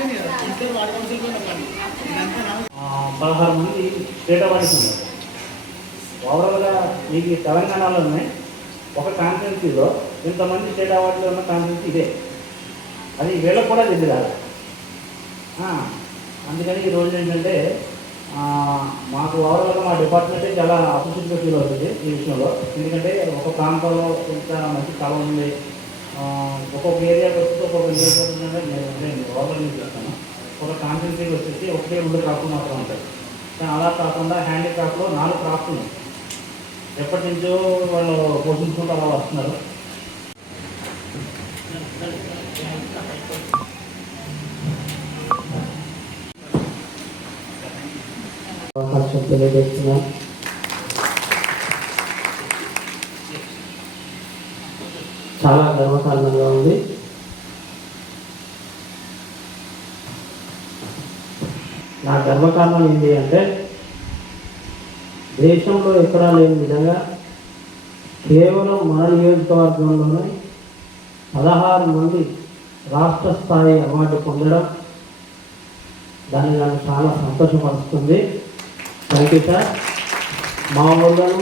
16 మంది state awards ఉన్నారు. ఓవరాల్గా మీకు తెలంగాణలోనే ఒక కాన్స్టిట్యున్సీలో ఇంతమంది స్టేట్ అవార్డులు ఉన్న కాన్స్టిట్యున్సీ ఇదే. అది వీళ్ళకు కూడా తెలియదు. అందుకని ఈరోజు ఏంటంటే మాకు ఓవరాల్గా మా డిపార్ట్మెంటే చాలా అపోజిట్గా ఫీల్ అవుతుంది ఈ విషయంలో. ఎందుకంటే ఒక ప్రాంతంలో ఇంత మంచి కళ ఉంది, ఒక్కొక్క ఏరియాకి వస్తే ఒక్కొక్క నియోజకవర్గంగా నేను ఓవరాల్ చేస్తాను. ఒక కాన్స్టిట్యున్సీకి వచ్చేసి 1-2 క్రాఫ్ట్లు మాత్రం ఉంటాయి. కానీ అలా కాకుండా హ్యాండీక్రాఫ్ట్లో 4 క్రాఫ్ట్లు ఉన్నాయి. ఎప్పటి నుంచో వాళ్ళు పోషించుకుంటూ అలా వస్తున్నారు. అవకాశం తెలియజేస్తున్నాం. చాలా గర్వకారణంగా ఉంది. నా గర్వకారణం ఏంటి అంటే దేశంలో ఎక్కడా లేని విధంగా కేవలం మన నియోజకవర్గంలోనే 16 మంది రాష్ట్ర స్థాయి అవార్డు పొందడం దాన్ని నన్ను చాలా సంతోషపరుస్తుంది. Thank you sir. మా ఊళ్ళను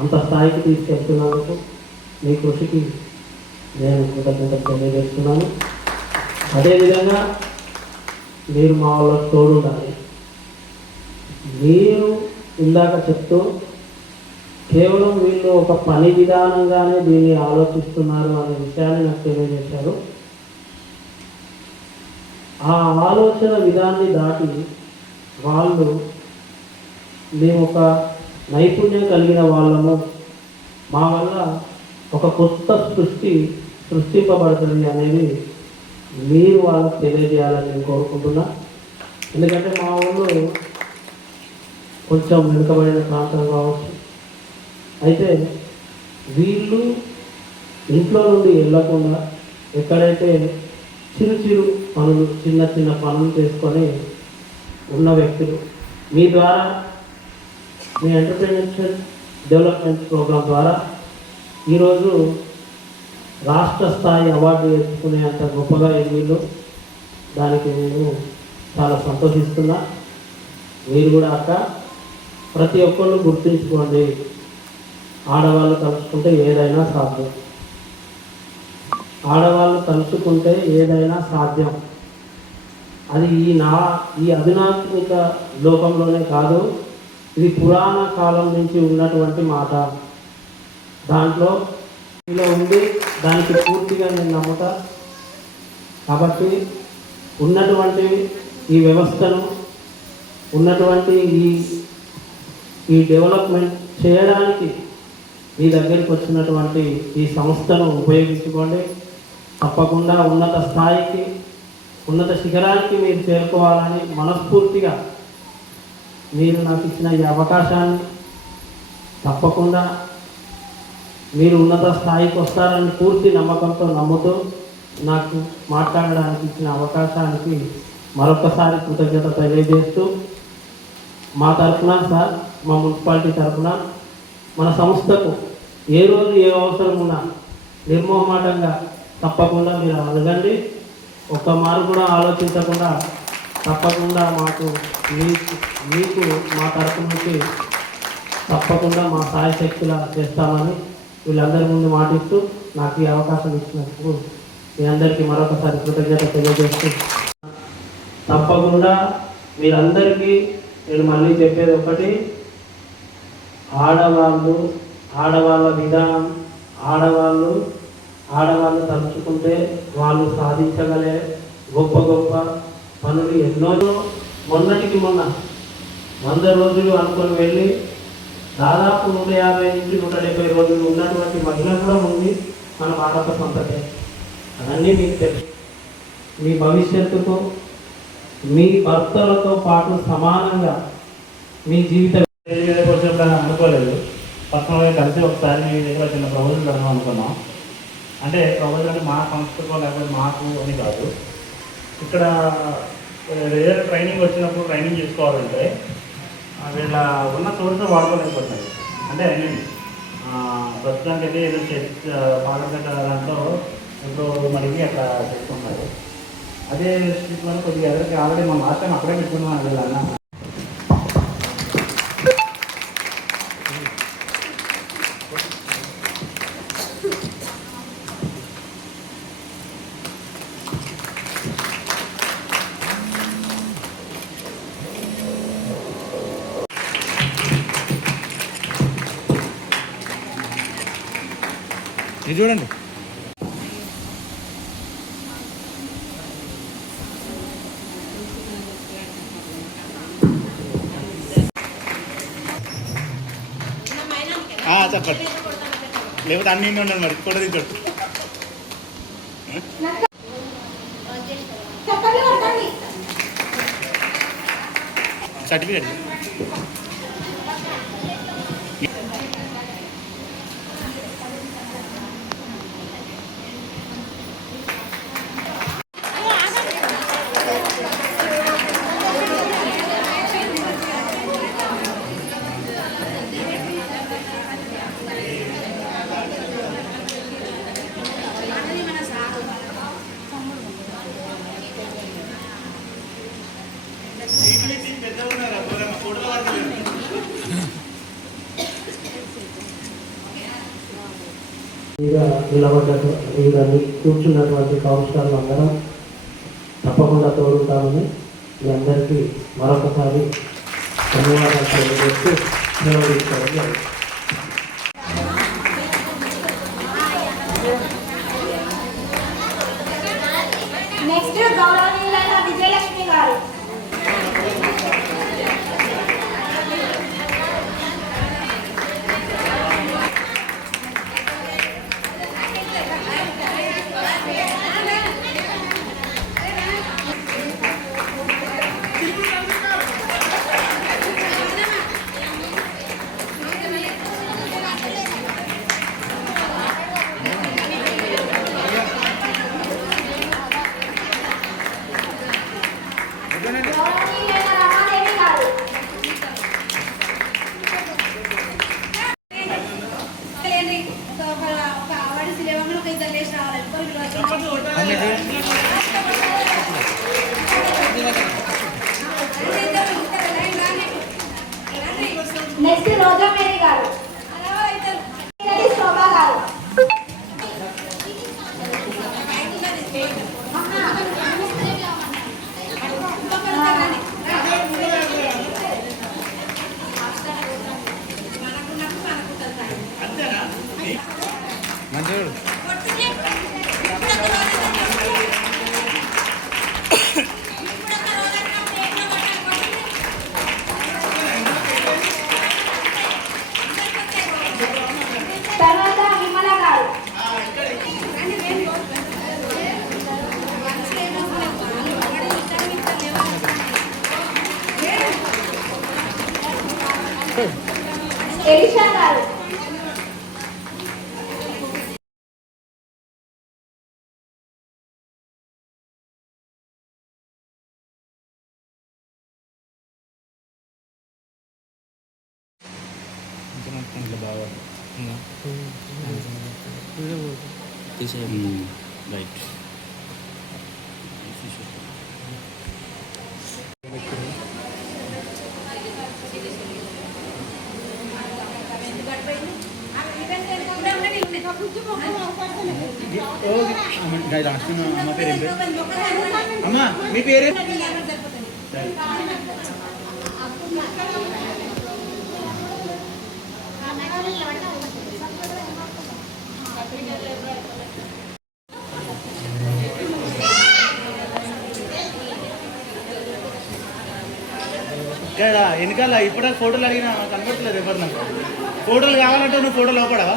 అంత స్థాయికి తీసుకెళ్తున్నందుకు మీ కృషికి నేను కృతజ్ఞతలు తెలియజేస్తున్నాను. అదేవిధంగా మీరు మా వాళ్ళకి తోడుండాలి. మీరు ఇందాక చెప్తూ కేవలం వీళ్ళు ఒక పని విధానంగానే దీన్ని ఆలోచిస్తున్నారు అనే విషయాన్ని నాకు తెలియజేశారు. ఆ ఆలోచన విధాన్ని దాటి వాళ్ళు మేము ఒక నైపుణ్యం కలిగిన వాళ్ళము, మా వల్ల ఒక కొత్త సృష్టింపబడుతుంది అనేది మీరు వాళ్ళకి తెలియజేయాలని నేను కోరుకుంటున్నా. ఎందుకంటే మా ఊళ్ళో కొంచెం వెనుకబడిన ప్రాంతం కావచ్చు. అయితే వీళ్ళు ఇంట్లో నుండి వెళ్ళకుండా ఎక్కడైతే చిరు పనులు, చిన్న పనులు చేసుకొని ఉన్న వ్యక్తులు మీ ద్వారా, మీ ఎంటర్ప్రెన్యూర్షిప్ డెవలప్మెంట్ ప్రోగ్రాం ద్వారా ఈరోజు రాష్ట్ర స్థాయి అవార్డు తెచ్చుకునేంత గొప్పగా వీళ్ళు, దానికి నేను చాలా సంతోషిస్తున్నా. మీరు కూడా అక్క ప్రతి ఒక్కళ్ళు గుర్తుంచుకోండి, ఆడవాళ్ళు తలుచుకుంటే ఏదైనా సాధ్యం. ఆడవాళ్ళు తలుచుకుంటే ఏదైనా సాధ్యం. అది ఈ అధునాత్మిక లోకంలోనే కాదు, ఇది పురాణ కాలం నుంచి ఉన్నటువంటి మాట. దాంట్లో ఇలా ఉంది, దానికి పూర్తిగా నేను నమ్ముతా. కాబట్టి ఉన్నటువంటి ఈ వ్యవస్థను, ఉన్నటువంటి ఈ డెవలప్మెంట్ చేయడానికి మీ దగ్గరికి వచ్చినటువంటి ఈ సంస్థను ఉపయోగించుకోండి. తప్పకుండా ఉన్నత స్థాయికి, ఉన్నత శిఖరానికి మీరు చేరుకోవాలని మనస్ఫూర్తిగా మీరు నాకు ఇచ్చిన ఈ అవకాశాన్ని, తప్పకుండా మీరు ఉన్నత స్థాయికి వస్తారని పూర్తి నమ్మకంతో నమ్ముతూ నాకు మాట్లాడడానికి ఇచ్చిన అవకాశానికి మరొకసారి కృతజ్ఞత తెలియజేస్తూ, మా తరఫున సార్, మా మున్సిపాలిటీ తరఫున మన సంస్థకు ఏ రోజు ఏ అవసరం ఉన్నా నిర్మోహమాటంగా తప్పకుండా మీరు అడగండి. ఒక్క మారు కూడా ఆలోచించకుండా తప్పకుండా మీకు మా తరఫు నుంచి తప్పకుండా మా సాయశక్తులా చేస్తామని వీళ్ళందరి ముందు మాటిస్తూ నాకు ఈ అవకాశం ఇచ్చినందుకు మీ అందరికీ మరొకసారి కృతజ్ఞత తెలియజేస్తూ, తప్పకుండా మీరందరికీ నేను మళ్ళీ చెప్పేది ఒకటి, ఆడవాళ్ళ విధానం, ఆడవాళ్ళు తలుచుకుంటే వాళ్ళు సాధించగలే గొప్ప పనులు ఎన్నో. మొన్నటికి మొన్న 100 రోజులు అనుకొని వెళ్ళి దాదాపు 150 నుంచి 170 రోజులు ఉన్నటువంటి మహిళ కూడా ఉంది మన భారత సంతతి. అవన్నీ మీకు తెలుసు. మీ భవిష్యత్తుకు మీ భర్తలతో పాటు సమానంగా మీ జీవితం అనుకోలేదు. పర్సనల్గా కలిసి ఒకసారి మీ దగ్గర చిన్న ప్రపోజల్ పెడదాం అనుకున్నాం. అంటే ప్రపోజల్ అంటే మా సంస్థలో లేకపోతే మాకు అని కాదు, ఇక్కడ ఏదైనా ట్రైనింగ్ వచ్చినప్పుడు ట్రైనింగ్ చేసుకోవాలంటే వీళ్ళ ఉన్న సోర్స్ వాడుకోలేకపోతున్నారు. అంటే ప్రస్తుతానికి అయితే ఏదో పాలకట్ట దాంట్లో ఇప్పుడు మనకి అట్లా చేసుకుంటున్నారు. అదే స్ట్రీట్లో కొద్దిగా ఎదురుకి ఆల్రెడీ మనం లాస్ట్ టైం అక్కడే పెట్టుకున్నాం అన్న. ఇది చూడండి. చెప్పండి, లేకపోతే అన్ని ఉండాలి మరి కూడా దించండి. సర్టిఫికేట్ కూర్చున్నటువంటి కౌన్సిలర్లు అందరం తప్పకుండా తోడుతామని మీ అందరికీ మరొకసారి ధన్యవాదాలు తెలియజేస్తూ సెలవు తీసుకోవడం జరుగుతుంది. నెక్స్ట్ గౌరవనీయులైన విజయలక్ష్మి గారు. గౌరవనీయులైన రమాదేవి గారు. నెక్స్ట్ రోజా మేరీ గారు. శోభా గారు. మంచివాడు. తర్వాత విమల గారు. ఎలిషా గారు. బాగా రైట్. అమ్మ పేరు ఏం పేరు? అమ్మా మీ పేరు? ఇక్కడ వెనకాల ఇప్పుడు ఫోటోలు అడిగినా కనపడట్లేదు ఎవరు నాకు. ఫోటోలు కావాలంటే నువ్వు ఫోటోలు అవపడవా?